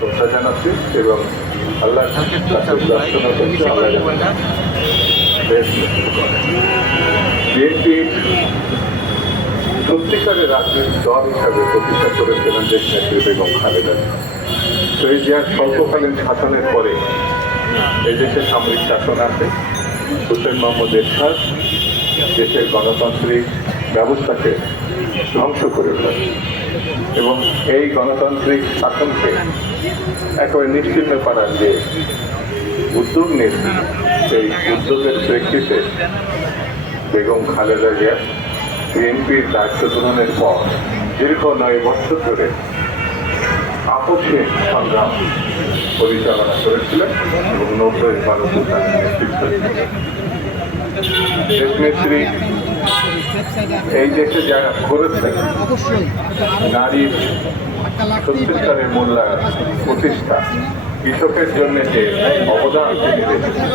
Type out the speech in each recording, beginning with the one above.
শ্রদ্ধা জানাচ্ছি এবং আল্লাহ প্রার্থনা করছি, আল্লাহ। বিএনপি সত্যিকারের রাজনৈতিক দল হিসাবে প্রতিষ্ঠা করেছিলেন দেশ নেত্রী বেগম খালেদা এই যে স্বল্পকালীন শাসনের পরে এই দেশে সামরিক শাসন আছে হুসেন মোহাম্মদ এরশাদ, দেশের গণতান্ত্রিক ব্যবস্থাকে ধ্বংস করে ফেলে এবং এই গণতান্ত্রিক শাসনকে একেবারে নিশ্চিন্ন করার যে উদ্যোগ নিয়েছে, সেই উদ্যোগের প্রেক্ষিতে বেগম খালেদা জিয়া বিএনপির দায়িত্ব গ্রহণের পর দীর্ঘ নয় বছর ধরে আপসে সংগ্রাম পরিচালনা করেছিলেন এবং নব্বই গণপ্রধান নেতৃত্ব দিয়েছিলেন। দেশনেত্রী এই দেশে যারা অবশ্যই। নারীর সত্যিকারের মূল্যায়ন প্রতিষ্ঠা কৃষকের জন্য যে অবদান তিনি রেখেছেন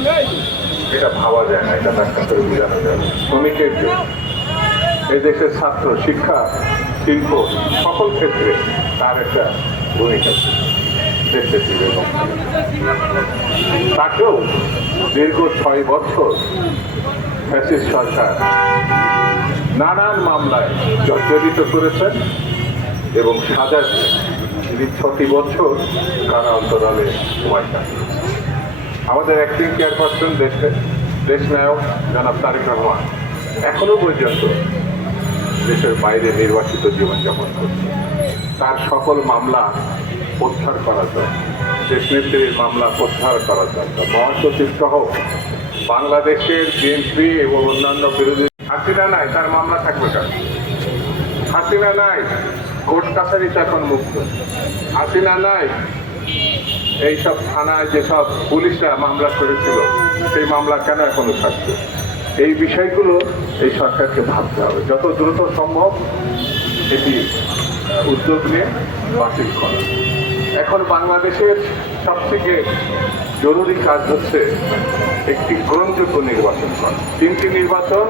এটা ভাবা যায় না এটা ব্যাখ্যা করে বোঝানো যায় শ্রমিকের জন্য এই দেশের ছাত্র শিক্ষা শিল্প সকল ক্ষেত্রে তার একটা ভূমিকা। ছিল তাকেও দীর্ঘ ছয় বছর ফ্যাসিস্ট সরকার নানান মামলায় জর্জরিত করেছেন এবং সাজা তিনি ছটি বছর কারা অন্তরালে সময় কাটিয়েছেন। আমাদের অ্যাক্টিং চেয়ারপারসন দেশের দেশ নায়ক জনাব তারেক রহমান এখনও পর্যন্ত দেশের বাইরে নির্বাচিত জীবনযাপন করছে তার সকল মামলা প্রত্যাহার করা যায় দেশনেত্রীর মামলা প্রত্যাহার করা যায় মহাসচিব সহ বাংলাদেশের বিএনপি এবং অন্যান্য বিরোধী হাসিনা নাই, তার মামলা থাকবে কেন? হাসিনা নাই, কোর্ট কাছারিতে এখন মুক্ত। হাসিনা নাই, এইসব থানায় যেসব পুলিশরা মামলা করেছিল, সেই মামলা কেন এখনও থাকছে এই বিষয়গুলো এই সরকারকে ভাবতে হবে। যত দ্রুত সম্ভব এটি উদ্যোগ নিয়ে বাতিল করা। এখন বাংলাদেশের সবথেকে জরুরি কাজ হচ্ছে একটি গ্রহণযোগ্য নির্বাচন করা। তিনটি নির্বাচন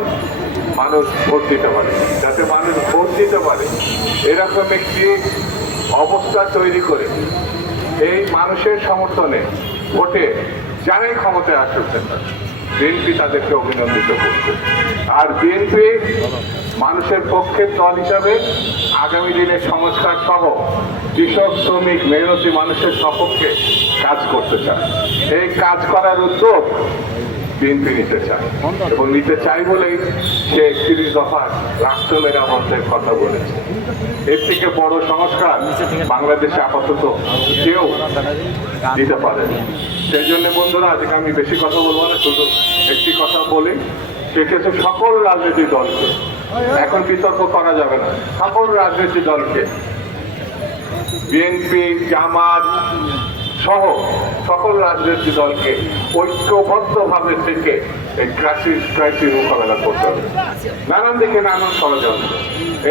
মানুষ ভোট দিতে পারে, যাতে মানুষ ভোট দিতে পারে এরকম একটি অবস্থা তৈরি করে এই মানুষের সমর্থনে ভোটে যারাই ক্ষমতায় না বিএনপি তাদেরকে অভিনন্দিত করছে। আর বিএনপি মানুষের পক্ষের দল হিসাবে আগামী দিনে সংস্কার সহ কৃষক, শ্রমিক, মেহনতি মানুষের সপক্ষে কাজ করতে চায়। এই কাজ করার উদ্যোগ বিএনপি নিতে চায় এবং নিতে চাই বলেই সে একত্রিশ দফার রাষ্ট্র মেরামতের কথা বলেছে। এর থেকে বড় সংস্কার বাংলাদেশে আপাতত কেউ দিতে পারে সেই জন্য বন্ধুরা, আজকে আমি বেশি কথা বলব না, শুধু একটি কথা বলি সেক্ষেত্রে সকল রাজনৈতিক দলকে এখন বিতর্ক করা যাবে না। সকল রাজনৈতিক দলকে, বিএনপি, জামাত সহ সকল রাজনৈতিক দলকে ঐক্যবদ্ধভাবে থেকে এই ক্রাইসিস ক্রাইসিস মোকাবেলা করতে হবে। নানান দিকে নানান ষড়যন্ত্র।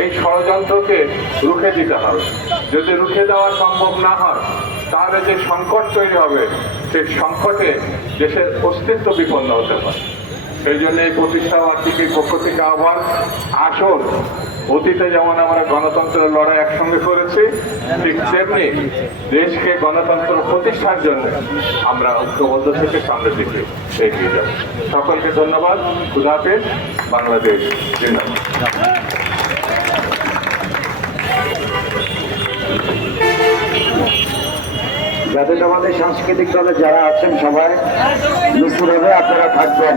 এই ষড়যন্ত্রকে রুখে দিতে হবে। যদি রুখে দেওয়া সম্ভব না হয়, তাহলে যে সংকট তৈরি হবে, সেই সংকটে দেশের অস্তিত্ব বিপন্ন হতে পারে। সেই জন্য এই প্রতিষ্ঠা বার্ষিকীর পক্ষ থেকে আহ্বান আসুন অতীতে যেমন আমরা গণতন্ত্রের লড়াই একসঙ্গে করেছি, ঠিক তেমনি দেশকে গণতন্ত্র প্রতিষ্ঠার জন্য আমরা ঐক্যবদ্ধ থেকে সামনের দিকে এগিয়ে যাব। সকলকে ধন্যবাদ। খুদাফেজ বাংলাদেশ জিন্দাবাদ। জাতীয়তাবাদী সাংস্কৃতিক দলে যারা আছেন সবাই হবে আপনারা থাকবেন।